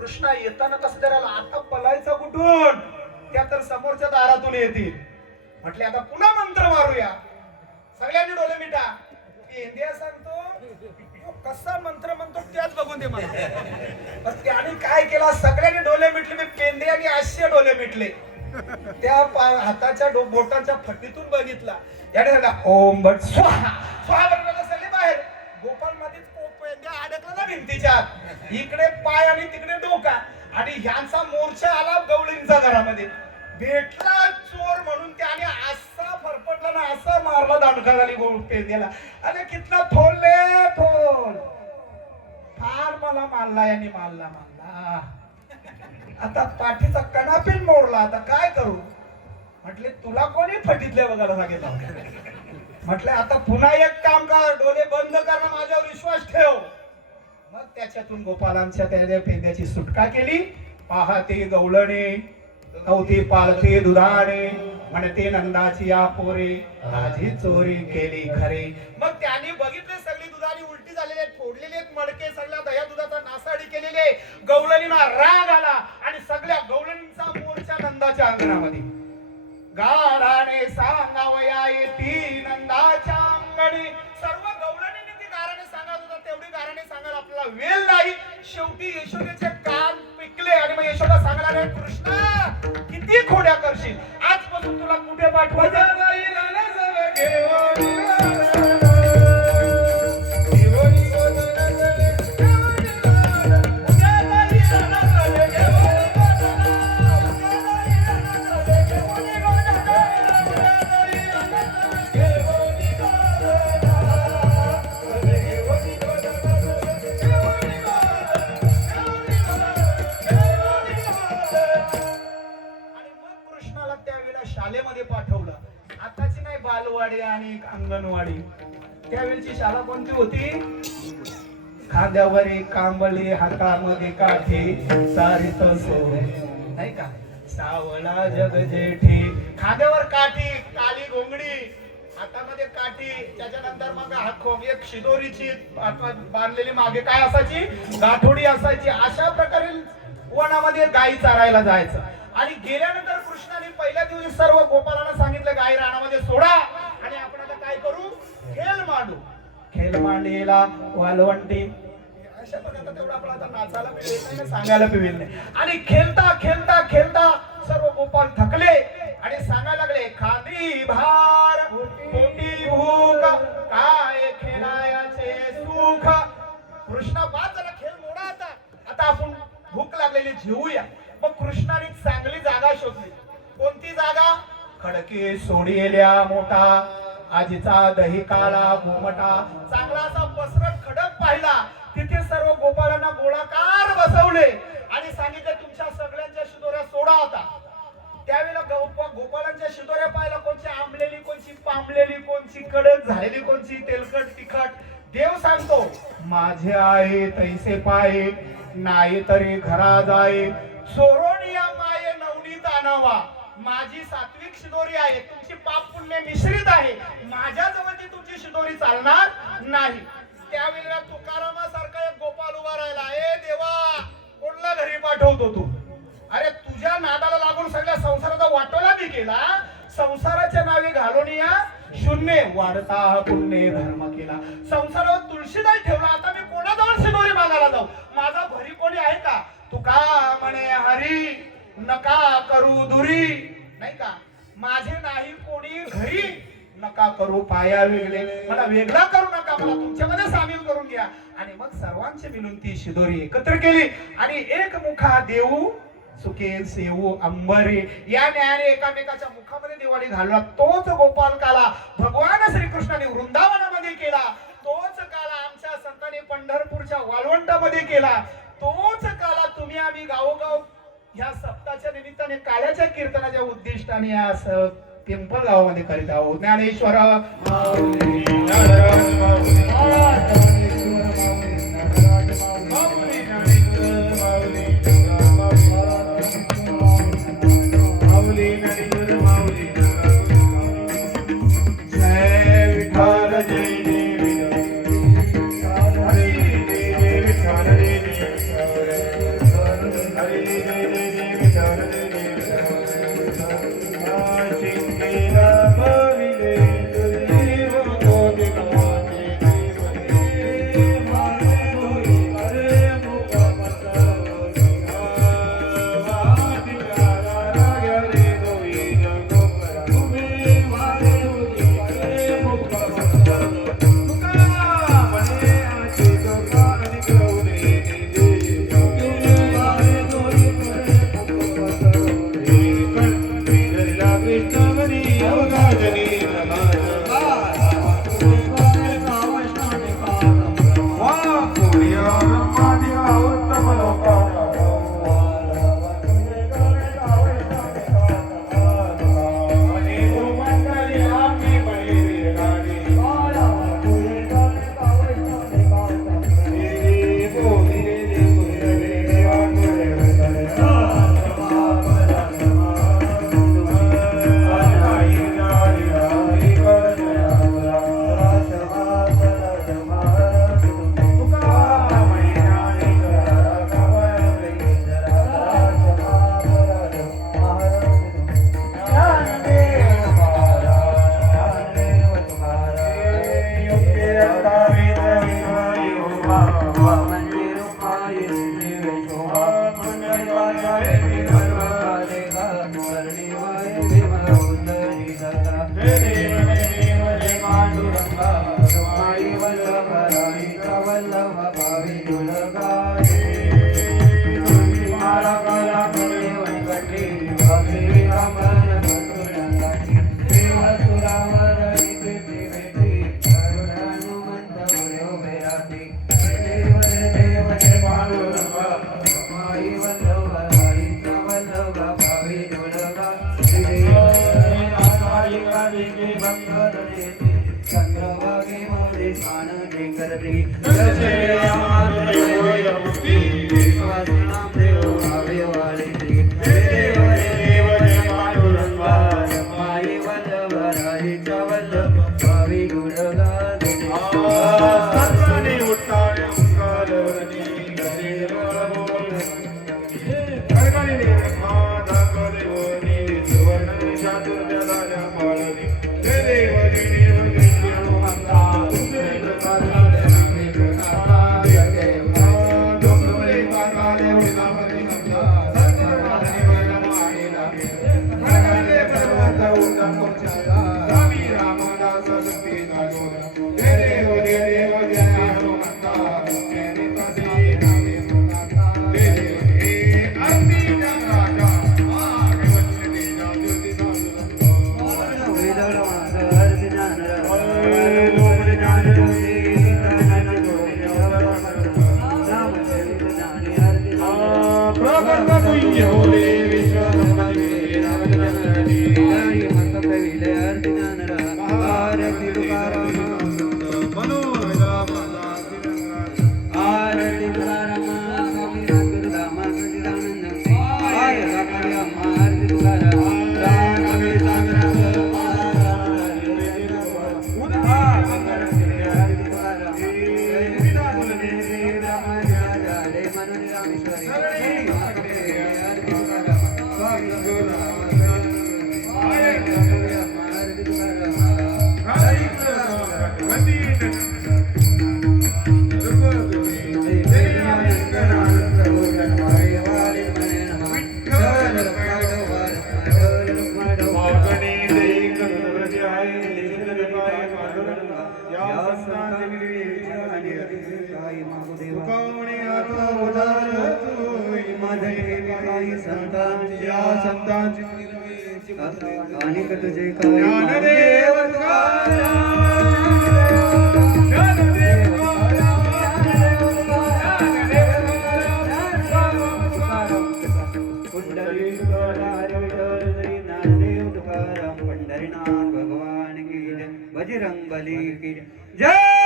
कृष्णा येताना कसं करायला आता पलायचा कुठून? त्या तर समोरच्या दारातून येतील. म्हटले आता पुन्हा मंत्र मारूया. सगळ्यांनी डोळे मिटा. इंडिया सांगतो तो कसा मंत्र म्हणतो त्याच बघून दे मला. पण त्याने काय केला? सगळ्यांनी डोळे मिटले. मी पेंड्याने 800 डोळे मिटले. त्या हाताच्या बोटाच्या फटीतून बघितला. याने सांगा ओम भट स्वाहा स्वाहा बरोबर सगळे बाहेर. गोपाल मध्येच पेंड्या अडकला ना भिंतीच्या आत. इकडे पाय आणि तिकडे डोका आणि ह्यांचा मोर्चा आला गवळींचा घरामध्ये. भेटला चोर म्हणून त्याने असा फरफटला ना असा मारला दांडका झाली पेंड्याला. अरे कितना थोडले थोड फार मला मारला यांनी मारला. आता पाठीचा कणापिन मोडला. आता काय करू? म्हटले तुला कोणी फटीतले बघायला सांगितलं? म्हटले आता पुन्हा एक काम कर, डोळे बंद कर, माझ्यावर विश्वास ठेव. मग त्याच्यातून गोपालांच्या त्या पेंड्याची सुटका केली. पाहते गवळणे कवती पालते दुधाणे म्हणते नंदाची या पोरे माझी चोरी केली खरे. मग त्यांनी बघितले सगळी दुधानी उलटी झालेले फोडलेले मडके, सगळ्या दह्या दुधाचा नासाडी केलेले. गवळणींना राग आला आणि सगळ्या गवळणींचा मोर्चा नंदाच्या अंगणामध्ये. गाढाने सांगावया येती नंदाच्या अंगणी. सर्व गवळणींनी ती गाराने सांगत होता तेवढी गाराने सांगायला आपल्याला वेळ नाही. शेवटी यशोदेचे कान पिकले आणि मग यशोदा सांगणार कृष्णा किती खोड्या करशील, आजपासून तुला कुठे पाठवायचं? शाळेमध्ये पाठवलं. आताची नाही बालवाडी आणि अंगणवाडी. त्यावेळची शाळा कोणती होती? खांद्यावर एक कांबळी हातामध्ये काठी सारित सोड नाही का? सावळा जग जेठी. खांद्यावर काठी काली घोंगडी हातामध्ये काठी. त्याच्यानंतर मग हात एक शिदोरीची बांधलेली मागे काय असायची? गाठोडी असायची. अशा प्रकारे वनामध्ये गायी चरायला जायचं. आणि गेल्यानंतर कृष्णाने पहिल्या दिवशी सर्व गोपालांना सांगितलं गायी रानामध्ये सोडा आणि आपण आता काय करू? खेळ मांडू. खेळ मांडीला वालवंटी अशा प्रकारे तेवढं आपण आता नाचायला पिवेल नाही, सांगायला पिवेल नाही. आणि खेळता खेळता खेळता सर्व गोपाल थकले आणि सांगायला लागले खांदी भार पोटी भूक काय खेळायचे सुख. कृष्णा बाद झाला, खेळ मोडा आता. आता आपण भूक लागलेली जेवूया. मग कृष्णाने चांगली जागा शोधली. कोणती जागा? खडके सोडिलेल्या मोठा आजीचा दही काला घोमटा. चांगला असा पसरट खडक पाहिला. तिथे सर्व गोपालांना गोळाकार बसवले आणि सांगितले तुमच्या सगळ्यांच्या शिदोऱ्या सोडा आता. त्यावेळेला गोपालांच्या शिदोऱ्या पाहिला. कोणची आंबलेली, कोणची पांबलेली, कोणची कडक झालेली, कोणची तेलकट तिखट. देव सांगतो माझे आहे तैसे पाये नाही तरी घरा जाये. सोरोनिया माये नवनीत आणावा. माझी सात्विक शिदोरी आहे. तुमची पाप पुण्य मिश्रित आहे. माझ्या जवळ ती तुमची शिदोरी चालणार नाही. त्यावेळेला तुकारामासारखा एक गोपाल उभा राहिला. ए देवा कोणला घरी पाठवतो तू? अरे तुझ्या नादाला लागून सगळ्या संसाराचा वाटोला बी केला. संसाराच्या नावे घालून या शून्य वाढता पुण्य धर्म केला. संसारावर तुळशीदार ठेवला. आता मी कोणाजवळ शिदोरी मागायला जाऊ? माझा घरी कोणी आहे का? तुका म्हणे हरी नका करू दुरी नाही का? माझे नाही कोणी घरी नका करू पाया वेगळे. मला वेगळा करू नका, मला तुमच्यामध्ये सामील करून घ्या. आणि मग सर्वांची मिळून ती शिदोरी एकत्र केली आणि एक मुखा देऊ सुके सेवू अंबरे या न्यायाने एकामेकाच्या मुखामध्ये दिवाळी घालला. तोच गोपाल काला भगवान श्रीकृष्णाने वृंदावनामध्ये केला. तोच काला आमच्या संतांनी पंढरपूरच्या वाळवंटामध्ये केला. तोच काला तुम्ही आम्ही गावोगाव ह्या सप्ताच्या निमित्ताने काल्याच्या कीर्तनाच्या उद्दिष्टाने आज पिंपळ गावामध्ये करीत आहोत. ज्ञानेश्वर हरे जय जय जय विठ्ठल जय जय विठ्ठल शिंदे राम विजय देव गोदी गमाते देव देव मारे होई करे मुख पतवती वादी गारा रे होई जगो पर तुम्ही मारे होई करे मुख पतवती तुका म्हणे आचे तुका अनेक रवले देव तुम्ही मारे होई करे मुख पतवती पंढरीला कृष्ण म्हणी अवघाजनी अनेक तुझे ज्ञानदेव पंढरीनाथ भगवान की जय, बजरंग बली की जय।